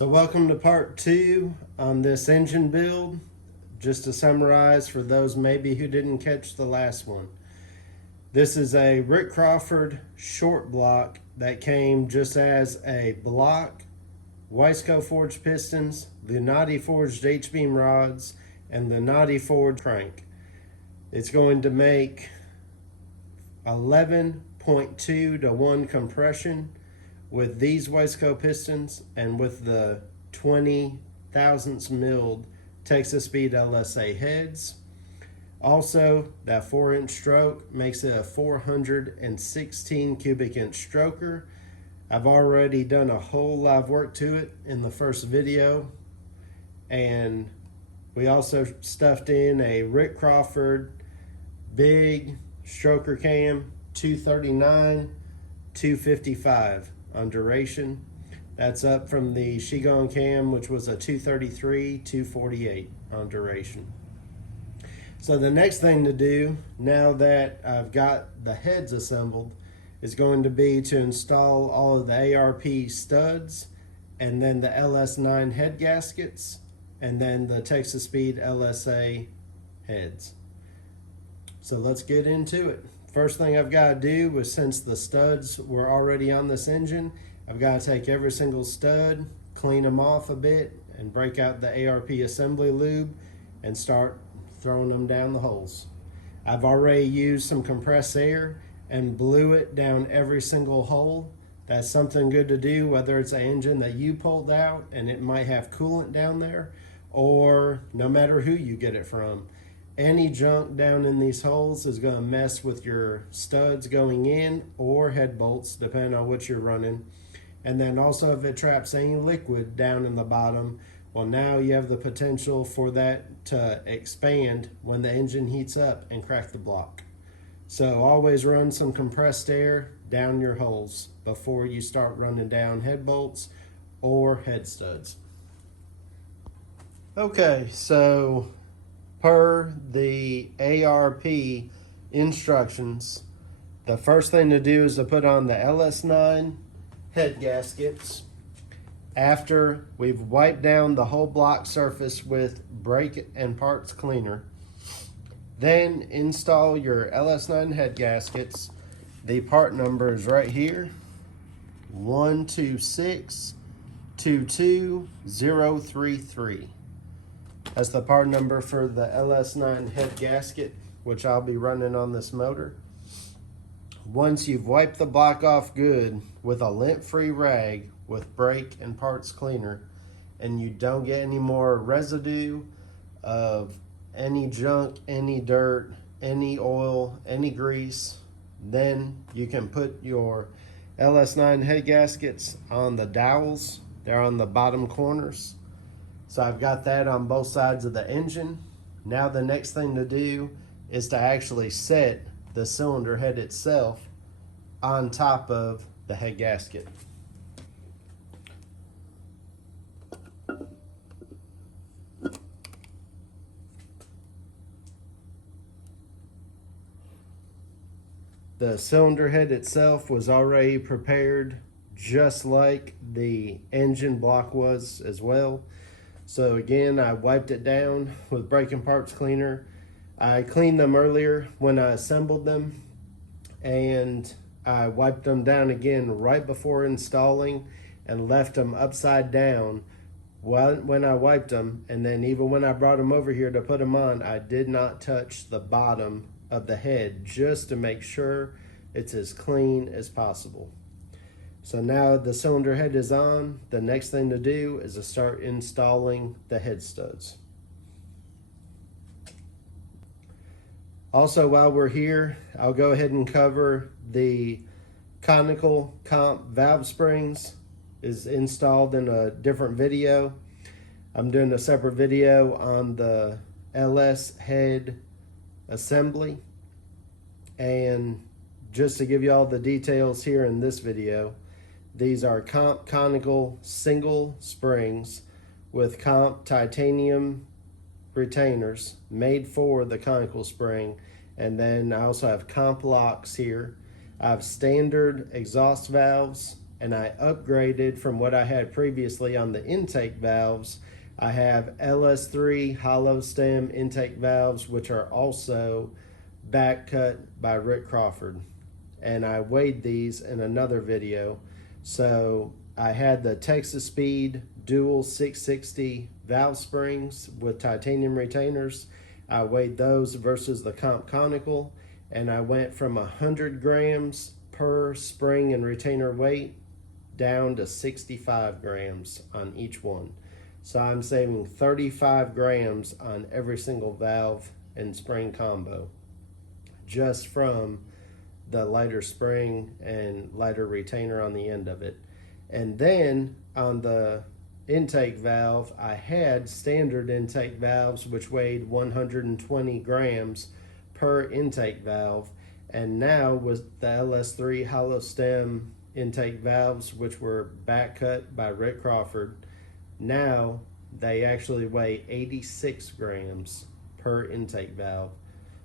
So welcome to part 2 on this engine build. Just to summarize for those maybe who didn't catch the last one. This is a Rick Crawford short block that came just as a block, Wiseco forged pistons, Lunati forged H-beam rods, and Lunati forged crank. It's going to make 11.2 to 1 compression with these Wiseco pistons and with the 20 thousandths milled Texas Speed LSA heads. Also, that 4-inch stroke makes it a 416 cubic inch stroker. I've already done a whole lot of work to it in the first video, and we also stuffed in a Rick Crawford big stroker cam, 239, 255 on duration. That's up from the Shigon cam, which was a 233, 248 on duration. So the next thing to do, now that I've got the heads assembled, is going to be to install all of the ARP studs, and then the LS9 head gaskets, and then the Texas Speed LSA heads. So let's get into it. First thing I've got to do is, since the studs were already on this engine, I've got to take every single stud, clean them off a bit, and break out the ARP assembly lube and start throwing them down the holes. I've already used some compressed air and blew it down every single hole. That's something good to do, whether it's an engine that you pulled out and it might have coolant down there, or no matter who you get it from. Any junk down in these holes is going to mess with your studs going in or head bolts, depending on what you're running. And then also, if it traps any liquid down in the bottom, well, now you have the potential for that to expand when the engine heats up and crack the block. So always run some compressed air down your holes before you start running down head bolts or head studs. Okay, so per the ARP instructions, the first thing to do is to put on the LS9 head gaskets after we've wiped down the whole block surface with brake and parts cleaner. Then install your LS9 head gaskets. The part number is right here, 12622033. That's the part number for the LS9 head gasket, which I'll be running on this motor. Once you've wiped the block off good with a lint-free rag with brake and parts cleaner, and you don't get any more residue of any junk, any dirt, any oil, any grease, then you can put your LS9 head gaskets on the dowels. They're on the bottom corners. So I've got that on both sides of the engine. Now the next thing to do is to actually set the cylinder head itself on top of the head gasket. The cylinder head itself was already prepared just like the engine block was as well. So again, I wiped it down with brake and parts cleaner. I cleaned them earlier when I assembled them, and I wiped them down again right before installing and left them upside down when I wiped them. And then even when I brought them over here to put them on, I did not touch the bottom of the head, just to make sure it's as clean as possible. So now the cylinder head is on, the next thing to do is to start installing the head studs. Also, while we're here, I'll go ahead and cover the conical comp valve springs is installed in a different video. I'm doing a separate video on the LS head assembly, and just to give you all the details here in this video, these are comp conical single springs with comp titanium retainers made for the conical spring, and then I also have comp locks here. I have standard exhaust valves and I upgraded from what I had previously on the intake valves. I have LS3 hollow stem intake valves, which are also back cut by Rick Crawford. And I weighed these in another video. So I had the Texas Speed dual 660 valve springs with titanium retainers. I weighed those versus the comp conical, and I went from 100 grams per spring and retainer weight down to 65 grams on each one. So I'm saving 35 grams on every single valve and spring combo just from the lighter spring and lighter retainer on the end of it. And then on the intake valve, I had standard intake valves which weighed 120 grams per intake valve, and now with the LS3 hollow stem intake valves, which were back cut by Rick Crawford, now they actually weigh 86 grams per intake valve.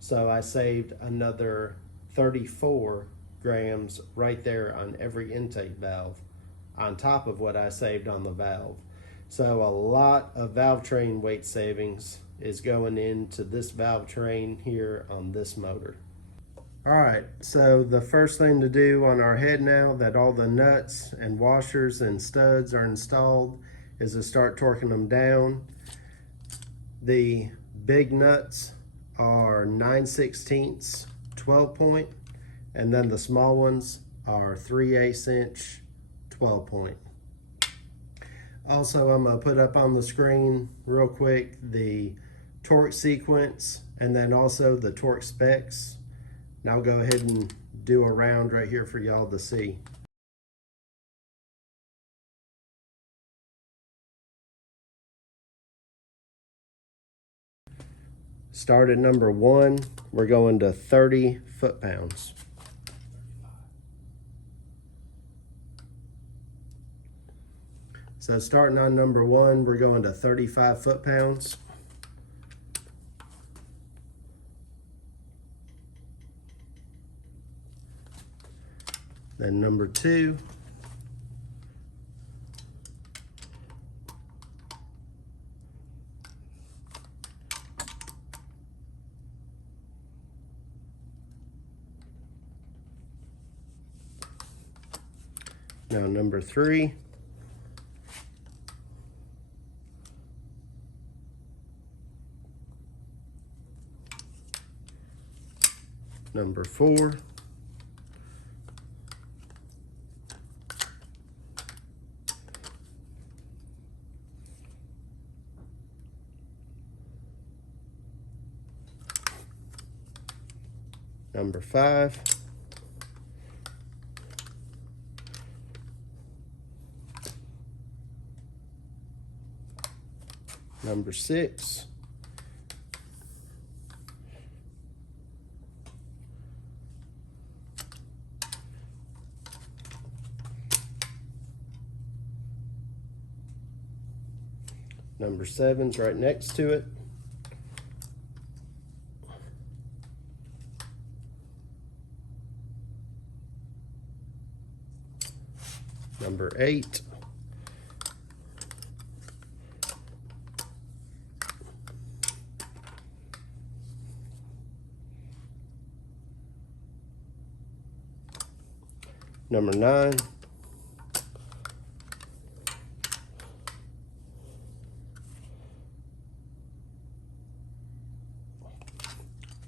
So I saved another 34 grams right there on every intake valve on top of what I saved on the valve. So a lot of valve train weight savings is going into this valve train here on this motor. All right, so the first thing to do on our head now that all the nuts and washers and studs are installed is to start torquing them down. The big nuts are 9/16 12 point, and then the small ones are 3/8 inch 12 point. Also, I'm gonna put up on the screen real quick the torque sequence and then also the torque specs. And I'll go ahead and do a round right here for y'all to see. Start at number 1, we're going to 30 foot-pounds. So starting on number 1, we're going to 35 foot-pounds. Then number 2. Now number 3. Number 4. Number 5. Number 6. Number 7's right next to it. Number 8. Number 9.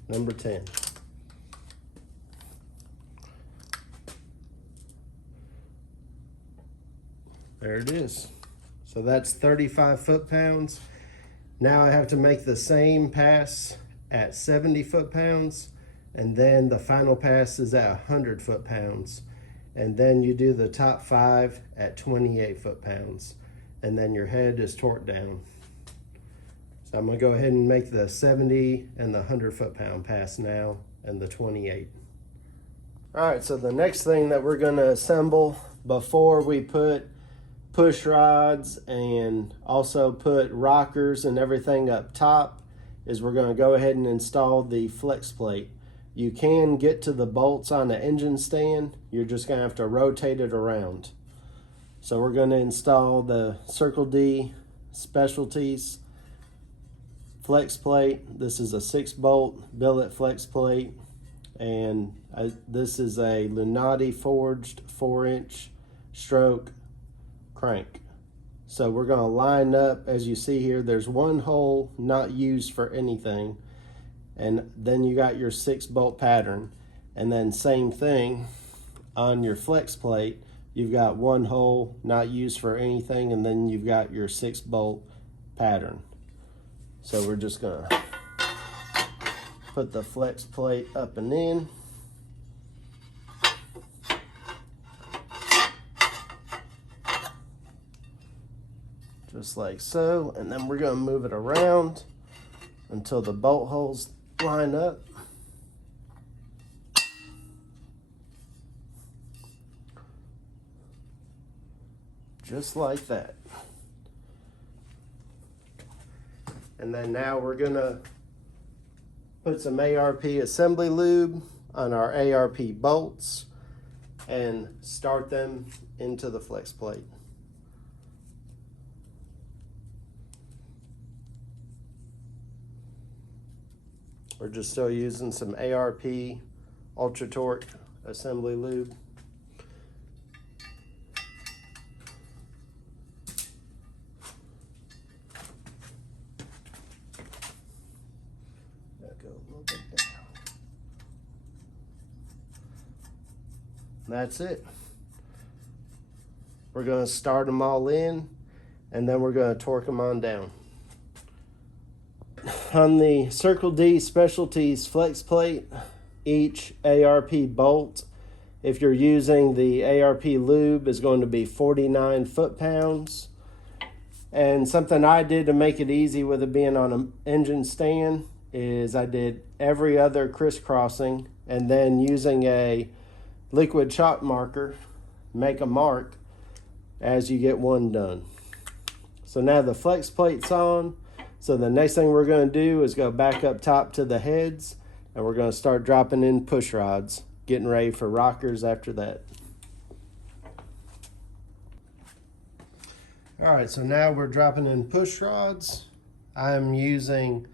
Number 10. There it is. So that's 35 foot-pounds. Now I have to make the same pass at 70 foot-pounds, and then the final pass is at 100 foot-pounds. And then you do the top 5 at 28 foot-pounds, and then your head is torqued down. So I'm gonna go ahead and make the 70 and the 100 foot-pound pass now, and the 28. All right, so the next thing that we're gonna assemble before we put push rods and also put rockers and everything up top is we're gonna go ahead and install the flex plate. You can get to the bolts on the engine stand, you're just gonna have to rotate it around. So we're going to install the Circle D Specialties flex plate. This is a 6-bolt billet flex plate, and this is a Lunati forged 4-inch stroke crank. So we're going to line up, as you see here, there's one hole not used for anything, and then you got your 6-bolt pattern, and then same thing on your flex plate. You've got one hole not used for anything, and then you've got your 6-bolt pattern. So we're just gonna put the flex plate up and in. Just like so, and then we're gonna move it around until the bolt holes line up. Just like that. And then now we're gonna put some ARP assembly lube on our ARP bolts and start them into the flex plate. We're just still using some ARP Ultra Torque assembly lube. Go a little bit down. That's it. We're going to start them all in, and then we're going to torque them on down. On the Circle D Specialties flex plate, each ARP bolt, if you're using the ARP lube, is going to be 49 foot-pounds. And something I did to make it easy with it being on an engine stand is I did every other crisscrossing, and then using a liquid chalk marker, make a mark as you get one done. So now the flex plate's on. So the next thing we're going to do is go back up top to the heads, and we're going to start dropping in push rods, getting ready for rockers after that. All right, so now we're dropping in push rods. I'm using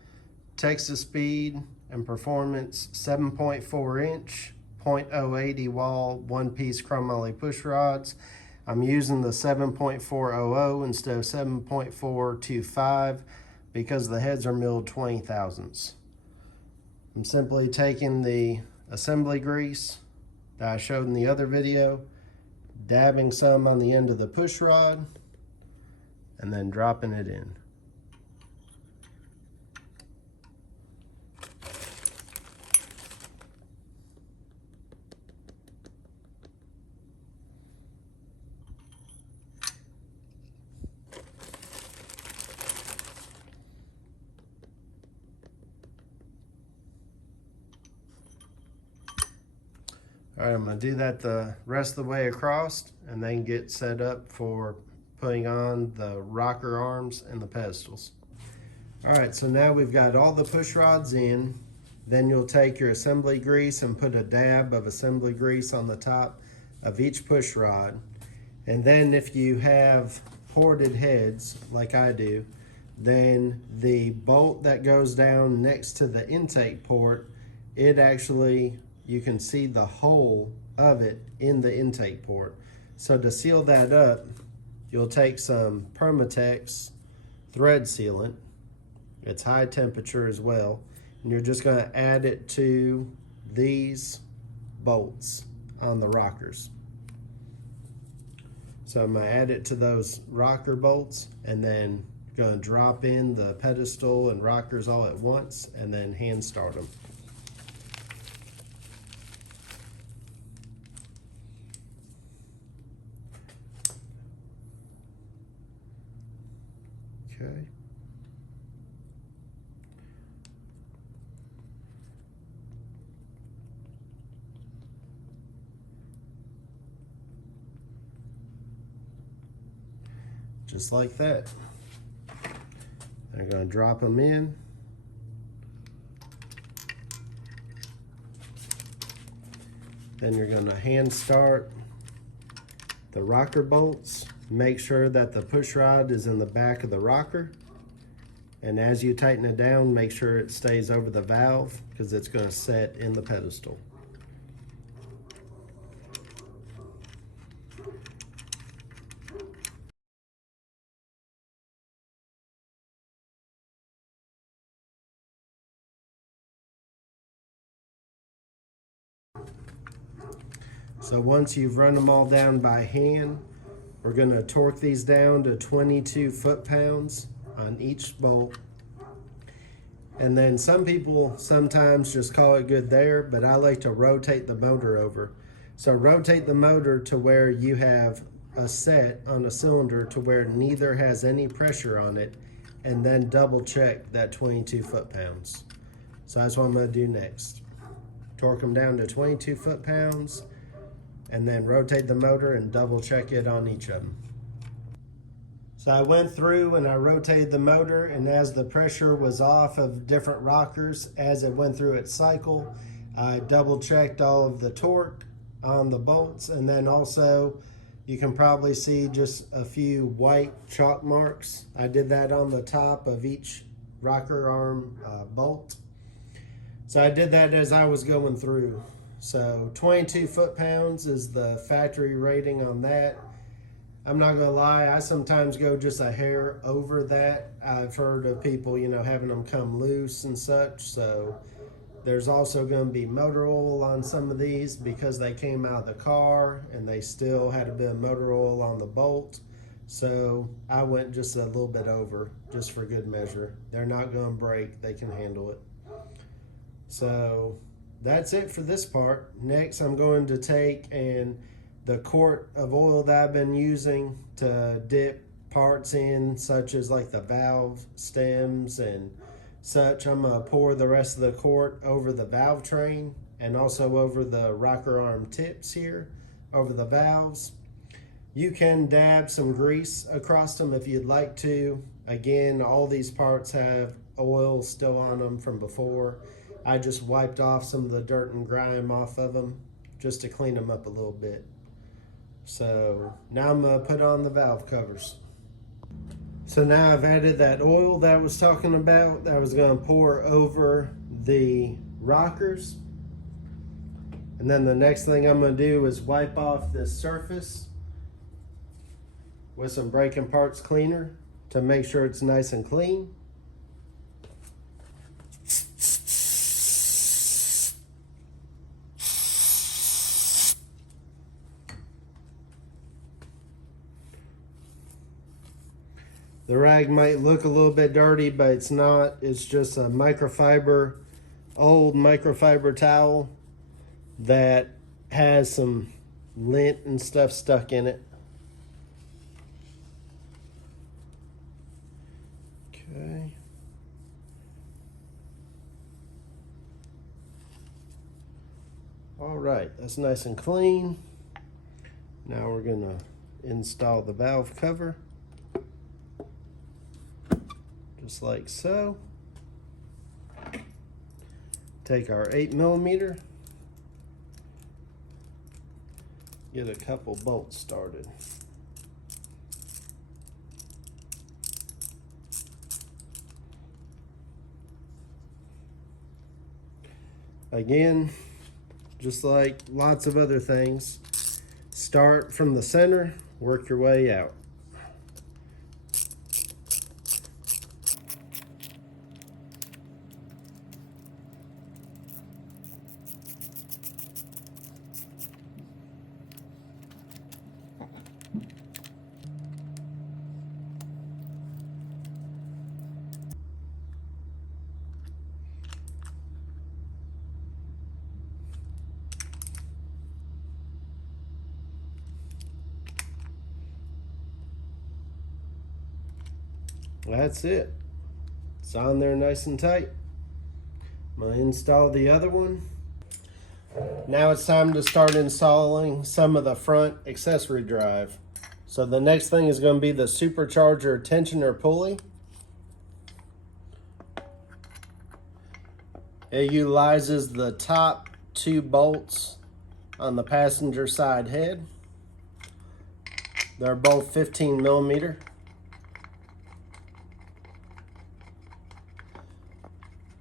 Texas Speed and Performance 7.4 inch 0.080 wall 1-piece chromoly push rods. I'm using the 7.400 instead of 7.425 because the heads are milled 20 thousandths. I'm simply taking the assembly grease that I showed in the other video, dabbing some on the end of the push rod, and then dropping it in. All right, I'm going to do that the rest of the way across, and then get set up for putting on the rocker arms and the pedestals. All right, so now we've got all the push rods in. Then you'll take your assembly grease and put a dab of assembly grease on the top of each push rod. And then if you have ported heads like I do, then the bolt that goes down next to the intake port, it actually, you can see the hole of it in the intake port. So to seal that up, you'll take some Permatex thread sealant. It's high temperature as well. And you're just going to add it to these bolts on the rockers. So I'm going to add it to those rocker bolts, and then going to drop in the pedestal and rockers all at once, and then hand start them. Okay. Just like that. I'm going to drop them in. Then you're going to hand start the rocker bolts. make sure that the push rod is in the back of the rocker. And as you tighten it down, make sure it stays over the valve because it's going to set in the pedestal. So once you've run them all down by hand, we're going to torque these down to 22 foot-pounds on each bolt. And then some people sometimes just call it good there, but I like to rotate the motor over. So rotate the motor to where you have a set on a cylinder to where neither has any pressure on it, and then double check that 22 foot-pounds. So that's what I'm going to do next. Torque them down to 22 foot-pounds, and then rotate the motor and double check it on each of them. So I went through and I rotated the motor, and as the pressure was off of different rockers as it went through its cycle, I double checked all of the torque on the bolts, and then also you can probably see just a few white chalk marks. I did that on the top of each rocker arm bolt. So I did that as I was going through. So 22 foot-pounds is the factory rating on that. I'm not gonna lie, I sometimes go just a hair over that. I've heard of people, you know, having them come loose and such. So there's also gonna be motor oil on some of these because they came out of the car and they still had a bit of motor oil on the bolt. So I went just a little bit over, just for good measure. They're not gonna break, they can handle it. So that's it for this part. Next, I'm going to take the quart of oil that I've been using to dip parts in, such as like the valve stems and such. I'm gonna pour the rest of the quart over the valve train and also over the rocker arm tips here, over the valves. You can dab some grease across them if you'd like to. Again, all these parts have oil still on them from before. I just wiped off some of the dirt and grime off of them just to clean them up a little bit. So now I'm gonna put on the valve covers. So now I've added that oil that I was talking about that I was gonna pour over the rockers. And then the next thing I'm gonna do is wipe off this surface with some braking parts cleaner to make sure it's nice and clean. The rag might look a little bit dirty, but it's not. It's just a microfiber, old microfiber towel that has some lint and stuff stuck in it. Okay. All right, that's nice and clean. Now we're gonna install the valve cover. Just like so. Take our 8mm, get a couple bolts started. Again, just like lots of other things, start from the center, work your way out. That's it. It's on there nice and tight. I'm going to install the other one. Now it's time to start installing some of the front accessory drive. So the next thing is going to be the supercharger tensioner pulley. It utilizes the top 2 bolts on the passenger side head. They're both 15 millimeter.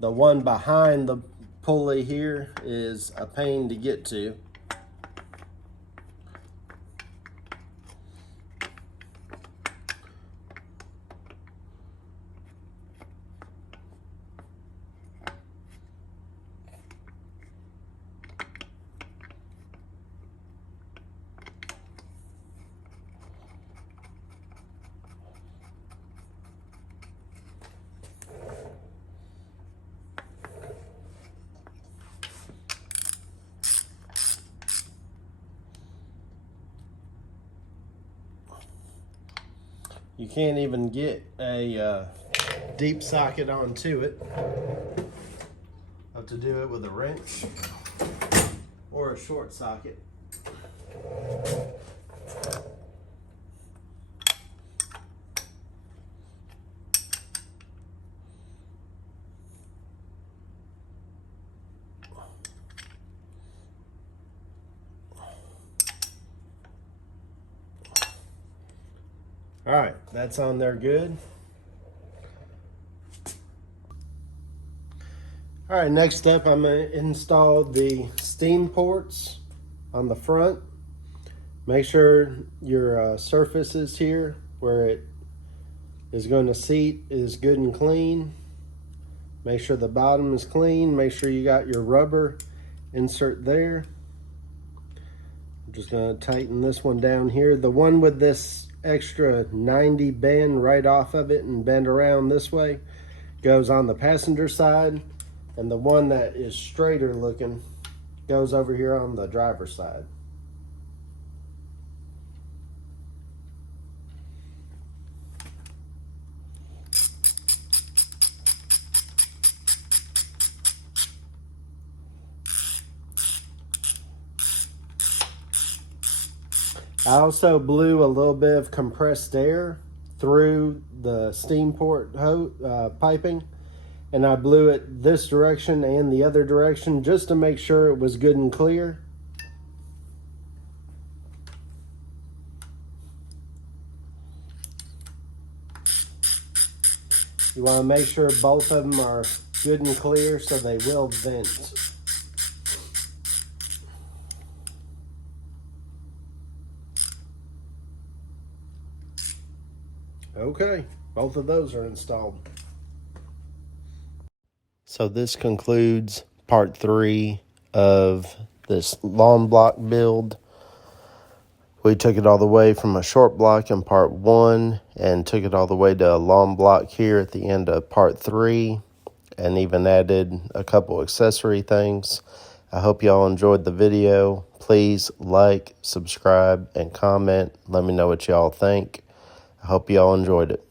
The one behind the pulley here is a pain to get to. You can't even get a deep socket onto it. Have to do it with a wrench or a short socket. All right, that's on there good. All right, next up I'm going to install the steam ports on the front. Make sure your surfaces here where it is going to seat is good and clean. Make sure the bottom is clean. Make sure you got your rubber insert there. I'm just going to tighten this one down here. The one with this extra 90 bend right off of it and bend around this way goes on the passenger side, and the one that is straighter looking goes over here on the driver's side. I also blew a little bit of compressed air through the steam port piping, and I blew it this direction and the other direction just to make sure it was good and clear. You want to make sure both of them are good and clear so they will vent. Okay, both of those are installed. So this concludes part 3 of this long block build. We took it all the way from a short block in part 1 and took it all the way to a long block here at the end of part 3, and even added a couple accessory things. I hope y'all enjoyed the video. Please like, subscribe, and comment. Let me know what y'all think. I hope y'all enjoyed it.